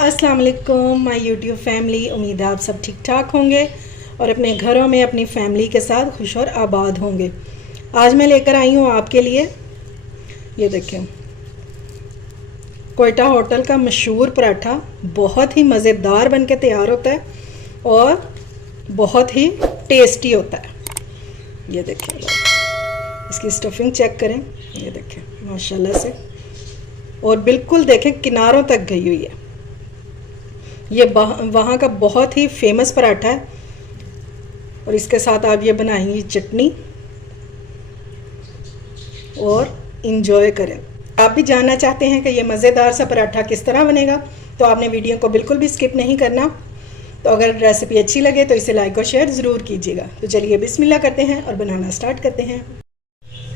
अस्सलाम वालेकुम my YouTube family. उम्मीद है आप सब ठीक ठाक होंगे और अपने घरों में अपनी फैमिली के साथ खुश और आबाद होंगे। आज मैं लेकर आई हूँ आपके लिए, ये देखें, कोयटा होटल का मशहूर पराठा। बहुत ही मज़ेदार बन के तैयार होता है और बहुत ही टेस्टी होता है। ये देखें, इसकी स्टफिंग चेक करें, ये देखें माशाल्लाह से, और बिल्कुल देखें किनारों तक गई हुई है। ये वहाँ का बहुत ही फेमस पराठा है और इसके साथ आप ये बनाएंगी चटनी और इंजॉय करें। आप भी जानना चाहते हैं कि ये मज़ेदार सा पराठा किस तरह बनेगा, तो आपने वीडियो को बिल्कुल भी स्किप नहीं करना। तो अगर रेसिपी अच्छी लगे तो इसे लाइक और शेयर ज़रूर कीजिएगा। तो चलिए बिस्मिल्लाह करते हैं और बनाना स्टार्ट करते हैं।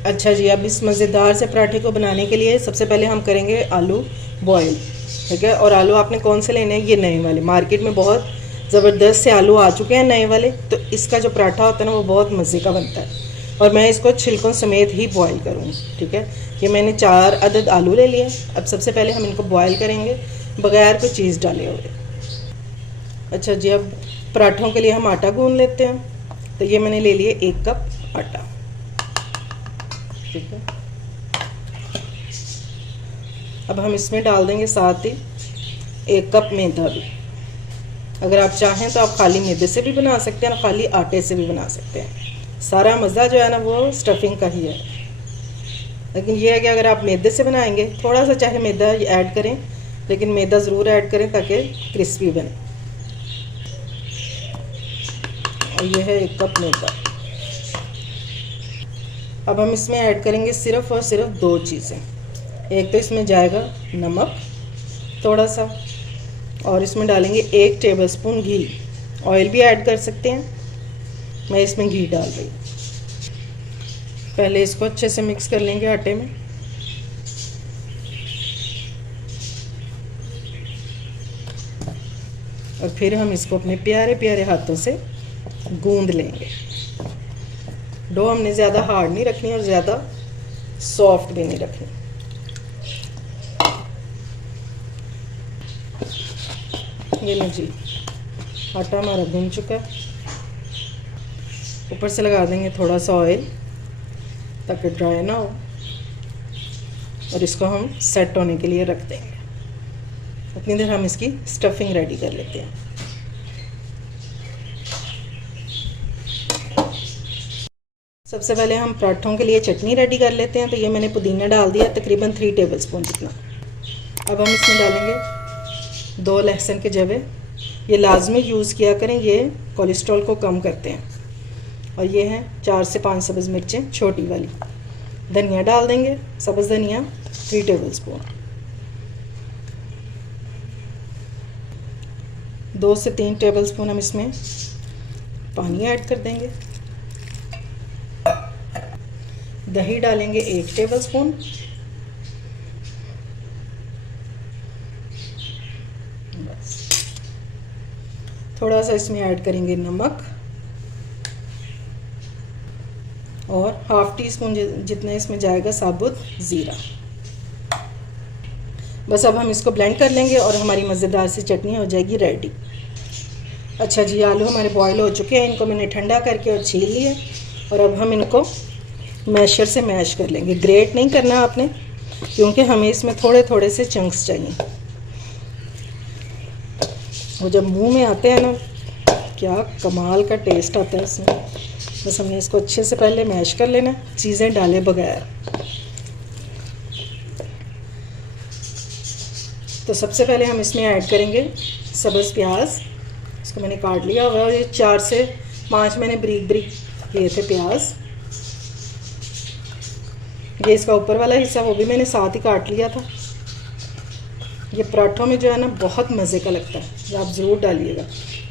अच्छा जी, अब इस मज़ेदार से पराठे को बनाने के लिए सबसे पहले हम करेंगे आलू बॉयल, ठीक है। और आलू आपने कौन से लेने हैं? ये नए वाले, मार्केट में बहुत ज़बरदस्त से आलू आ चुके हैं नए वाले। तो इसका जो पराठा होता है ना वो बहुत मज़े का बनता है और मैं इसको छिलकों समेत ही बॉयल करूँगी, ठीक है। ये मैंने 4 अदद आलू ले लिए। अब सबसे पहले हम इनको बॉयल करेंगे बग़ैर कोई चीज़ डाले हुए। अच्छा जी, अब पराठों के लिए हम आटा गूंद लेते हैं। तो ये मैंने ले लिए 1 कप आटा, ठीक है। अब हम इसमें डाल देंगे साथ ही 1 कप मैदा भी। अगर आप चाहें तो आप खाली मैदे से भी बना सकते हैं, खाली आटे से भी बना सकते हैं। सारा मज़ा जो है ना वो स्टफिंग का ही है। लेकिन ये है कि अगर आप मैदे से बनाएंगे, थोड़ा सा चाहे मैदा ऐड करें, लेकिन मैदा ज़रूर ऐड करें ताकि क्रिस्पी बने। और ये है 1 कप मैदा। अब हम इसमें ऐड करेंगे सिर्फ़ और सिर्फ 2 चीज़ें। एक तो इसमें जाएगा नमक थोड़ा सा, और इसमें डालेंगे 1 टेबलस्पून घी। ऑयल भी ऐड कर सकते हैं, मैं इसमें घी डाल रही हूँ। पहले इसको अच्छे से मिक्स कर लेंगे आटे में। और फिर हम इसको अपने प्यारे प्यारे हाथों से गूंद लेंगे। डो हमने ज़्यादा हार्ड नहीं रखनी और ज़्यादा सॉफ्ट भी नहीं रखनी। ये लो जी, आटा हमारा गूंद चुका है। ऊपर से लगा देंगे थोड़ा सा ऑयल ताकि ड्राई ना हो, और इसको हम सेट होने के लिए रख देंगे। उतनी देर हम इसकी स्टफिंग रेडी कर लेते हैं। सबसे पहले हम पराठों के लिए चटनी रेडी कर लेते हैं। तो ये मैंने पुदीना डाल दिया तकरीबन 3 टेबलस्पून जितना। अब हम इसमें डालेंगे 2 लहसुन के जवे। ये लाजमी यूज़ किया करें, ये कोलेस्ट्रॉल को कम करते हैं। और ये हैं 4 से 5 सब्ज़ मिर्चें छोटी वाली। धनिया डाल देंगे, सब्ज़ धनिया 3 टेबलस्पून। 2 से 3 टेबलस्पून हम इसमें पानी ऐड कर देंगे। दही डालेंगे 1 टेबलस्पून। बस थोड़ा सा इसमें ऐड करेंगे नमक और ½ टीस्पून जितना इसमें जाएगा साबुत ज़ीरा। बस अब हम इसको ब्लेंड कर लेंगे और हमारी मज़ेदार सी चटनी हो जाएगी रेडी। अच्छा जी, आलू हमारे बॉयल हो चुके हैं। इनको मैंने ठंडा करके और छील लिए और अब हम इनको मैशर से मैश कर लेंगे। ग्रेट नहीं करना आपने, क्योंकि हमें इसमें थोड़े थोड़े से चंक्स चाहिए। वो जब मुंह में आते हैं ना, क्या कमाल का टेस्ट आता है इसमें। बस हमें इसको अच्छे से पहले मैश कर लेना, चीज़ें डाले बगैर। तो सबसे पहले हम इसमें ऐड करेंगे सब्ज़ प्याज। इसको मैंने काट लिया हुआ है और ये 4 से 5 मैंने बारीक बारीक किए थे प्याज। ये इसका ऊपर वाला हिस्सा वो भी मैंने साथ ही काट लिया था। ये पराठों में जो है ना बहुत मज़े का लगता है, ये आप ज़रूर डालिएगा।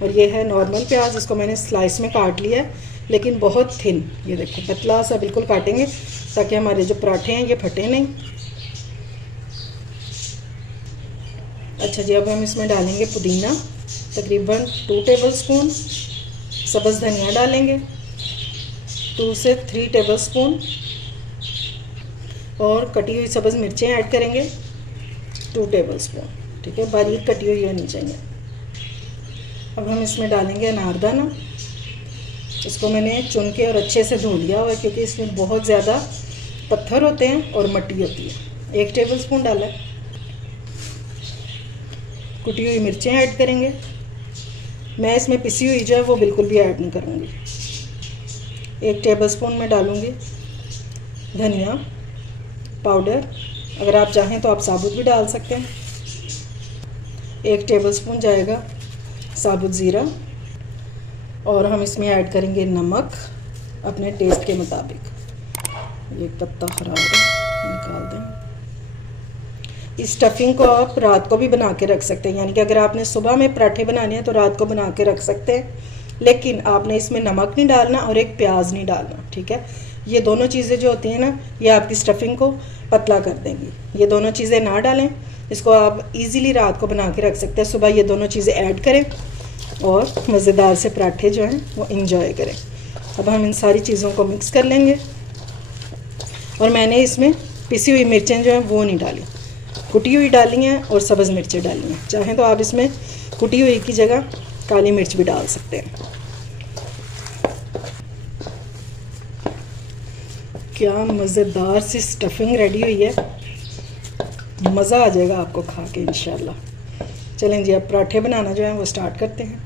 और ये है नॉर्मल प्याज, इसको मैंने स्लाइस में काट लिया है, लेकिन बहुत थिन। ये देखो पतला सा बिल्कुल काटेंगे ताकि हमारे जो पराठे हैं ये फटे नहीं। अच्छा जी, अब हम इसमें डालेंगे पुदीना तकरीबन 2 टेबलस्पून। सब्ज़ धनिया डालेंगे 2 से 3 टेबलस्पून। और कटी हुई सब्ज़ मिर्चें ऐड करेंगे 2 टेबलस्पून। ठीक है, बारीक कटी हुई होनी चाहिए। अब हम इसमें डालेंगे अनारदाना। इसको मैंने चुन के और अच्छे से धो लिया हुआ है क्योंकि इसमें बहुत ज़्यादा पत्थर होते हैं और मिट्टी होती है। 1 टेबलस्पून डाला है। कुटी हुई मिर्चें ऐड करेंगे। मैं इसमें पिसी हुई जो है वो बिल्कुल भी ऐड नहीं करूँगी। 1 टेबलस्पून में डालूँगी धनिया पाउडर, अगर आप चाहें तो आप साबुत भी डाल सकते हैं। 1 टेबलस्पून जाएगा साबुत ज़ीरा और हम इसमें ऐड करेंगे नमक अपने टेस्ट के मुताबिक। ये पत्ता ख़राब है, निकाल दें। इस स्टफिंग को आप रात को भी बना के रख सकते हैं, यानी कि अगर आपने सुबह में पराठे बनाने हैं तो रात को बना के रख सकते हैं, लेकिन आपने इसमें नमक नहीं डालना और एक प्याज नहीं डालना। ठीक है, ये दोनों चीज़ें जो होती हैं ना, ये आपकी स्टफिंग को पतला कर देंगी। ये दोनों चीज़ें ना डालें, इसको आप इजीली रात को बना के रख सकते हैं। सुबह ये दोनों चीज़ें ऐड करें और मज़ेदार से पराठे जो हैं वो इंजॉय करें। अब हम इन सारी चीज़ों को मिक्स कर लेंगे। और मैंने इसमें पिसी हुई मिर्चें जो हैं वो नहीं डाली, कुटी हुई डाली हैं और सब्ज़ मिर्चें डाली हैं। चाहें तो आप इसमें कुटी हुई की जगह काली मिर्च भी डाल सकते हैं। क्या मज़ेदार सी स्टफिंग रेडी हुई है, मज़ा आ जाएगा आपको खा के इंशाल्लाह। चलें जी, अब पराठे बनाना जो है वो स्टार्ट करते हैं।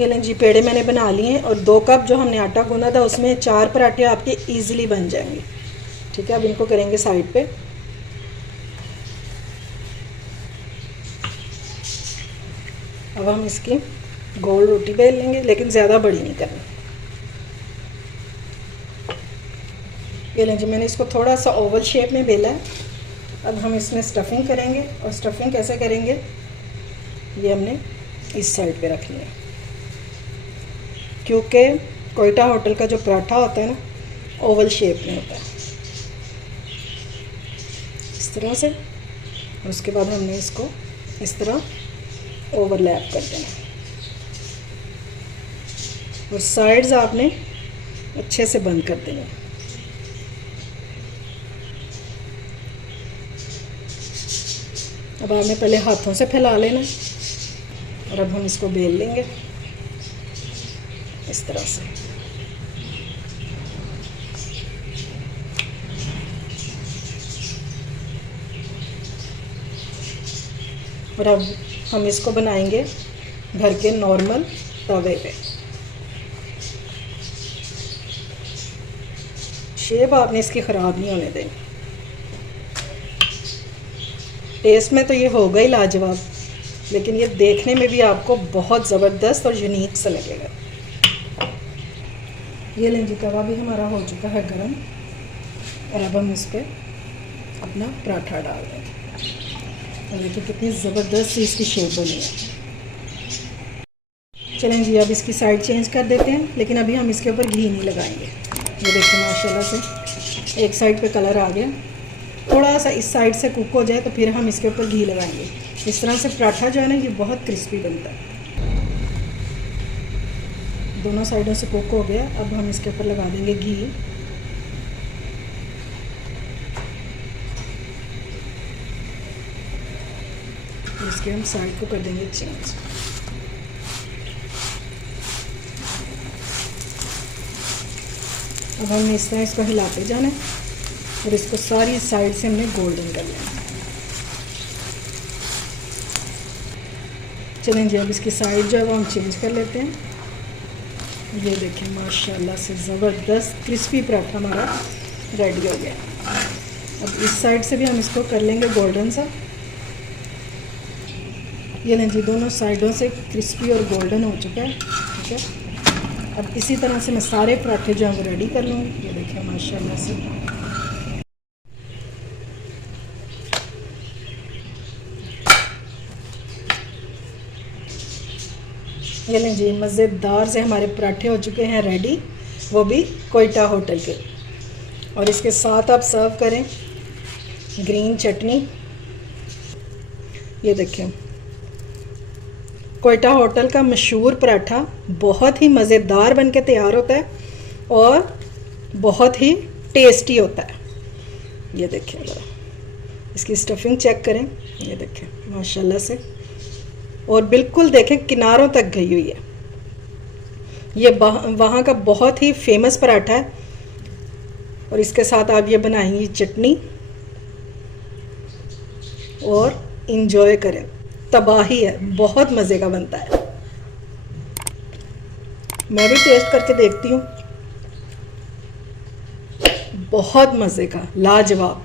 ये लें जी, पेड़े मैंने बना लिए हैं और 2 कप जो हमने आटा गूंदा था उसमें 4 पराठे आपके इजीली बन जाएंगे। ठीक है, अब इनको करेंगे साइड पे। अब हम इसकी गोल रोटी बेल लेंगे, लेकिन ज़्यादा बड़ी नहीं करनी। ये लें जी, मैंने इसको थोड़ा सा ओवल शेप में बेला है। अब हम इसमें स्टफिंग करेंगे और स्टफिंग कैसे करेंगे, ये हमने इस साइड पे रखनी है, क्योंकि कोयटा होटल का जो पराठा होता है ना ओवल शेप में होता है, इस तरह से। और उसके बाद हमने इसको इस तरह ओवरलैप कर देना और साइड्स आपने अच्छे से बंद कर देना। अब आपने पहले हाथों से फैला लेना और अब हम इसको बेल लेंगे इस तरह से। और अब हम इसको बनाएंगे घर के नॉर्मल तवे पे। शेप आपने इसकी ख़राब नहीं होने देनी। टेस्ट में तो ये होगा ही लाजवाब, लेकिन ये देखने में भी आपको बहुत ज़बरदस्त और यूनिक सा लगेगा। ये लें जी, तवा भी हमारा हो चुका है गरम और अब हम इस पर अपना पराठा डाल देंगे। और देखिए कितनी ज़बरदस्त सी इसकी शेप बनी है। चलें जी, अब इसकी साइड चेंज कर देते हैं, लेकिन अभी हम इसके ऊपर घी नहीं लगाएंगे। ये देखिए माशाल्लाह से एक साइड पे कलर आ गया, थोड़ा सा इस साइड से कुक हो जाए तो फिर हम इसके ऊपर घी लगाएंगे। इस तरह से पराठा जो है ना ये बहुत क्रिस्पी बनता है। दोनों साइडों से कुक हो गया, अब हम इसके ऊपर लगा देंगे घी। इसके हम साइड को कर देंगे चेंज। अब हमने इस तरह इसको हिलाते जाना है और इसको सारी साइड से हमने गोल्डन कर लेना। चलें जी, अब इसकी साइड जो है वो हम चेंज कर लेते हैं। ये देखें माशाल्लाह से ज़बरदस्त क्रिस्पी पराठा हमारा रेडी हो गया। अब इस साइड से भी हम इसको कर लेंगे गोल्डन सा। ये लें जी, दोनों साइडों से क्रिस्पी और गोल्डन हो चुका है। ठीक है, अब इसी तरह से मैं सारे पराठे जो हैं वो रेडी कर लूँगी। ये देखिए माशाल्लाह से ये लें जी, मज़ेदार से हमारे पराठे हो चुके हैं रेडी, वो भी कोयटा होटल के। और इसके साथ आप सर्व करें ग्रीन चटनी। ये देखें कोयटा होटल का मशहूर पराठा बहुत ही मज़ेदार बनके तैयार होता है और बहुत ही टेस्टी होता है। ये देखें ज़रा, इसकी स्टफिंग चेक करें। ये देखें माशाल्लाह से, और बिल्कुल देखें किनारों तक गई हुई है। ये वहाँ का बहुत ही फेमस पराठा है। और इसके साथ आप ये बनाएंगी चटनी और इंजॉय करें, तबाही है, बहुत मज़े का बनता है। मैं भी टेस्ट करके देखती हूँ, बहुत मज़े का, लाजवाब।